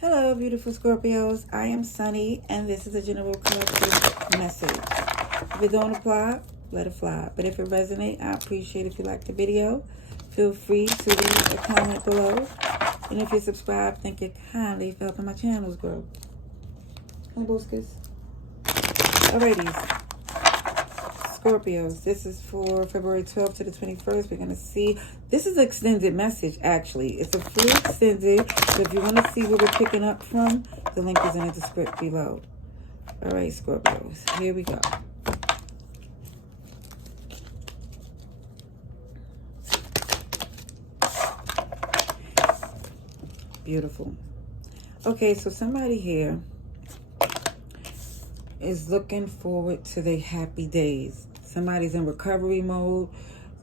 Hello, beautiful Scorpios. I am Sunny, and this is a general collective message. If it don't apply, let it fly. But if it resonates, I appreciate if you like the video. Feel free to leave a comment below. And if you subscribe, thank you kindly for helping my channels grow. Hi, Boskis. Alrighty, Scorpios, this is for February 12th to the 21st. We're going to see, this is an extended message, actually. It's a full extended, so if you want to see where we're picking up from, the link is in the description below. All right, Scorpios, here we go. Beautiful. Okay, so somebody here is looking forward to their happy days. Somebody's in recovery mode.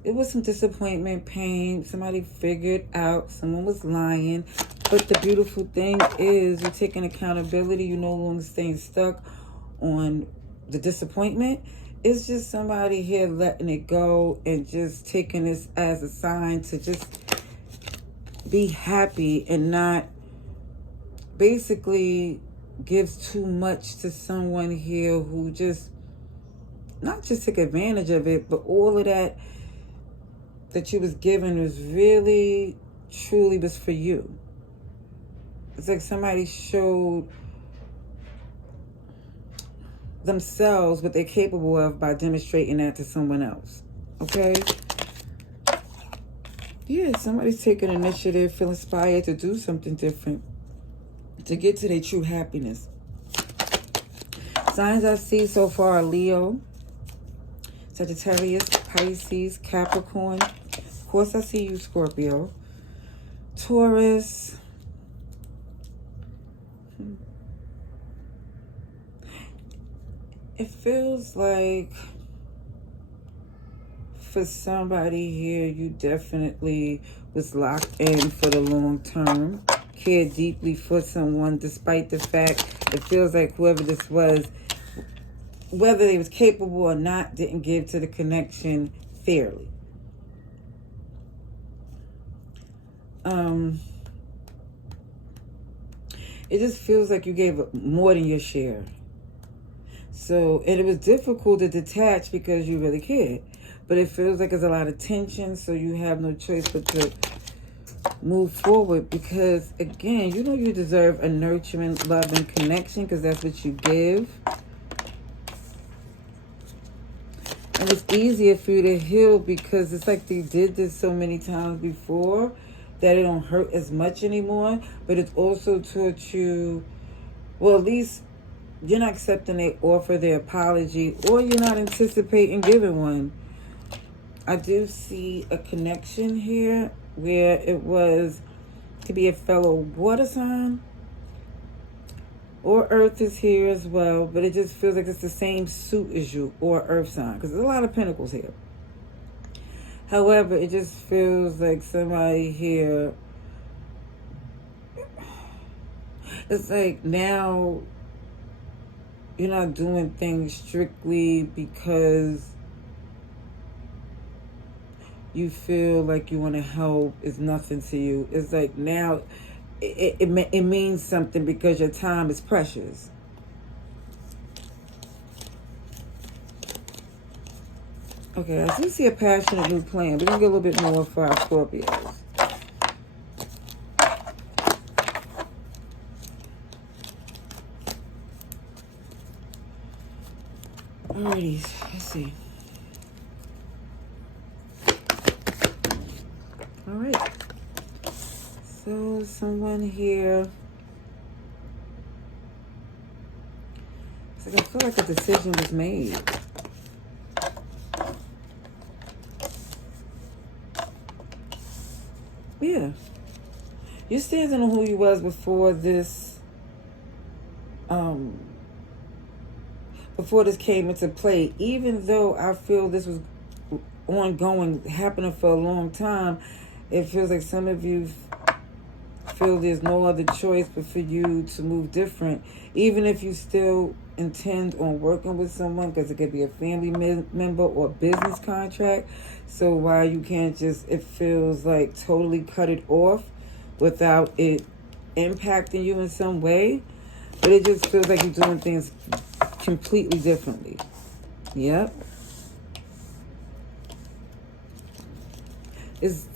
It was some disappointment, pain. Somebody figured out someone was lying. But the beautiful thing is you're taking accountability. You're no longer staying stuck on the disappointment. It's just somebody here letting it go and just taking this as a sign to just be happy and not basically gives too much to someone here who just not just took advantage of it, but all of that you was given was really truly was for you. It's like somebody showed themselves what they're capable of by demonstrating that to someone else. Okay? Yeah, somebody's taking initiative, feel inspired to do something different, to get to their true happiness. Signs I see so far are Leo, Sagittarius, Pisces, Capricorn. Of course, I see you, Scorpio. Taurus. It feels like for somebody here, you definitely was locked in for the long term. Cared deeply for someone, despite the fact it feels like whoever this was, whether they was capable or not, didn't give to the connection fairly. It just feels like you gave more than your share. So, and it was difficult to detach because you really cared. But it feels like there's a lot of tension, so you have no choice but to move forward because, again, you know you deserve a nurturing, loving connection because that's what you give. And it's easier for you to heal because it's like they did this so many times before that it don't hurt as much anymore. But it's also taught you, well, at least you're not accepting their offer, their apology, or you're not anticipating giving one. I do see a connection here where it was, could be a fellow water sign, or earth is here as well, but it just feels like it's the same suit as you, or earth sign, because there's a lot of pentacles here. However, it just feels like somebody here, it's like now you're not doing things strictly because you feel like you want to help. It's nothing to you. It's like now it means something because your time is precious. Okay, I do see a passionate new plan. We're going to get a little bit more for our Scorpios. Alrighty, let's see. Alright. So, someone here. It's like I feel like a decision was made. Yeah. You're standing on who you was before this, before this came into play. Even though I feel this was ongoing, happening for a long time, it feels like some of you feel there's no other choice but for you to move different. Even if you still intend on working with someone, because it could be a family member or business contract. So while you can't just, it feels like totally cut it off without it impacting you in some way, but it just feels like you're doing things completely differently. Yep. It's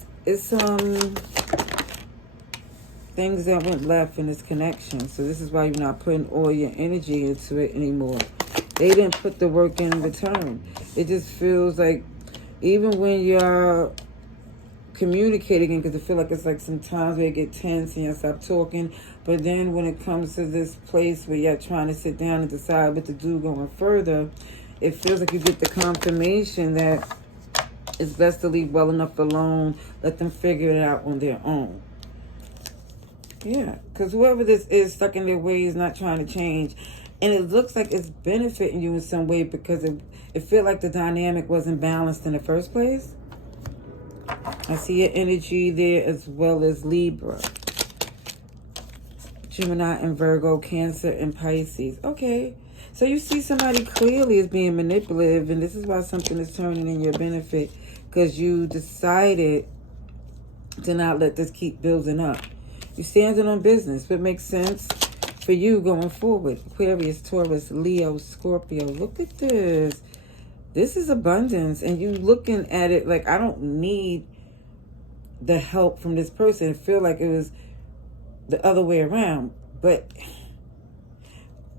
things that went left in this connection. So this is why you're not putting all your energy into it anymore. They didn't put the work in return. It just feels like even when you're communicating, because I feel like it's like sometimes where you get tense and you stop talking, but then when it comes to this place where you're trying to sit down and decide what to do going further, it feels like you get the confirmation that it's best to leave well enough alone, let them figure it out on their own. Yeah, because whoever this is stuck in their ways, not trying to change, and it looks like it's benefiting you in some way because it feel like the dynamic wasn't balanced in the first place. I see your energy there as well as Libra, Gemini and Virgo, Cancer and Pisces. Okay, so you see somebody clearly is being manipulative, and this is why something is turning in your benefit, because you decided to not let this keep building up. You're standing on business, but makes sense for you going forward. Aquarius, Taurus, Leo, Scorpio. Look at this. This is abundance, and you looking at it like, I don't need the help from this person. I feel like it was the other way around, and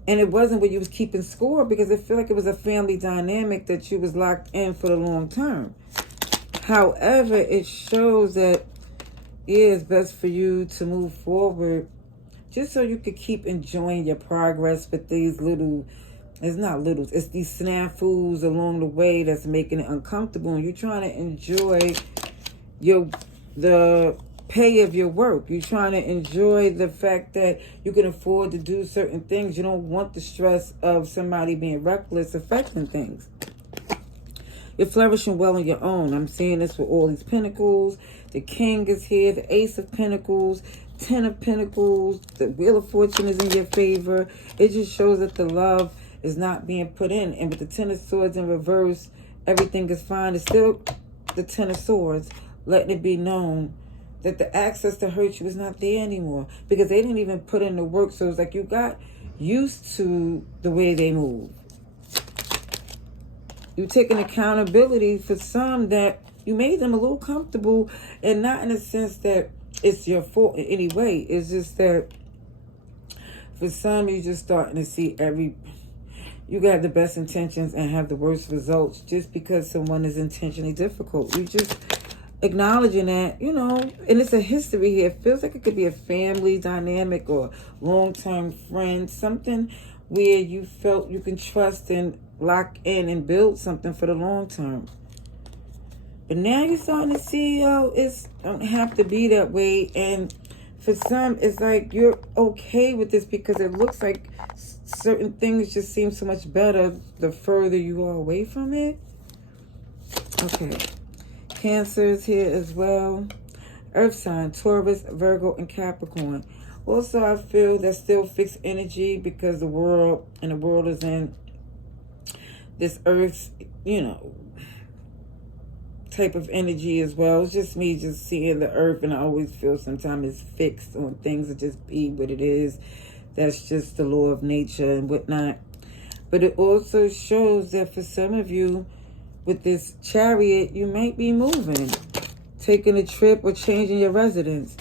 it wasn't where you was keeping score, because I feel like it was a family dynamic that you was locked in for the long term. However, it shows that it's best for you to move forward just so you could keep enjoying your progress with these little, it's not little, it's these snafus along the way that's making it uncomfortable, and you're trying to enjoy the pay of your work. You're trying to enjoy the fact that you can afford to do certain things. You don't want the stress of somebody being reckless affecting things. You're flourishing well on your own. I'm seeing this with all these pentacles. The king is here, the ace of pentacles, 10 of pentacles, the wheel of fortune is in your favor. It just shows that the love is not being put in. And with the 10 of swords in reverse, everything is fine. It's still the 10 of swords, letting it be known that the access to hurt you is not there anymore, because they didn't even put in the work. So it's like you got used to the way they move. You taking accountability for some that you made them a little comfortable, and not in a sense that it's your fault in any way. It's just that for some, you just starting to see you got the best intentions and have the worst results just because someone is intentionally difficult. You just acknowledging that, and it's a history here. It feels like it could be a family dynamic or long-term friend, something where you felt you can trust and lock in and build something for the long term. But now you're starting to see, it don't have to be that way. And for some, it's like you're okay with this because it looks like certain things just seem so much better the further you are away from it. Okay. Cancer is here as well. Earth sign, Taurus, Virgo, and Capricorn. Also, I feel that's still fixed energy because the world is in this earth, type of energy as well. It's just me just seeing the earth, and I always feel sometimes it's fixed on things that just be what it is. That's just the law of nature and whatnot. But it also shows that for some of you, with this Chariot, you might be moving, taking a trip, or changing your residence.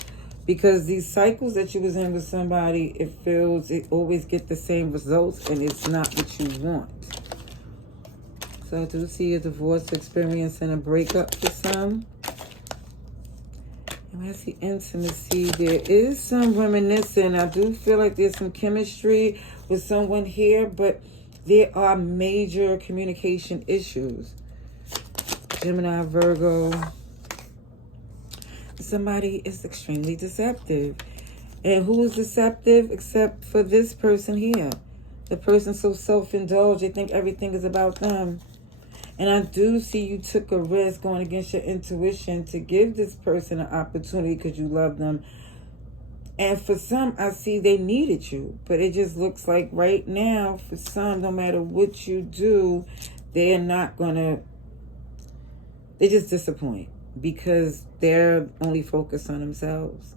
Because these cycles that you was in with somebody, it always get the same results, and it's not what you want. So I do see a divorce experience and a breakup for some. And I see intimacy. There is some reminiscing. I do feel like there's some chemistry with someone here, but there are major communication issues. Gemini, Virgo. Somebody is extremely deceptive. And who is deceptive except for this person here? The person so self-indulged, they think everything is about them. And I do see you took a risk going against your intuition to give this person an opportunity because you love them. And for some, I see they needed you. But it just looks like right now, for some, no matter what you do, they just disappoint because they're only focused on themselves.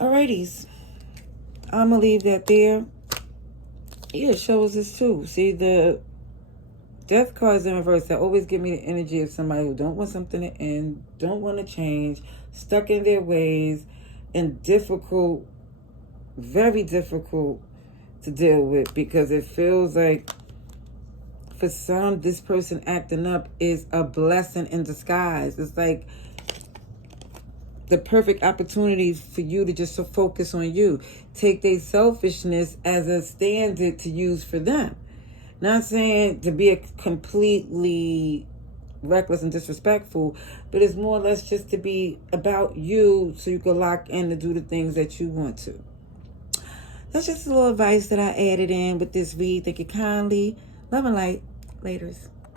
Alrighties. I'm going to leave that there. Yeah, it shows us too. See, the death cards in reverse, that always give me the energy of somebody who don't want something to end, don't want to change, stuck in their ways, and difficult, very difficult to deal with, because it feels like for some, this person acting up is a blessing in disguise. It's like the perfect opportunity for you to just focus on you. Take their selfishness as a standard to use for them. Not saying to be a completely reckless and disrespectful, but it's more or less just to be about you so you can lock in to do the things that you want to. That's just a little advice that I added in with this read. Thank you kindly. Love and light. Laters.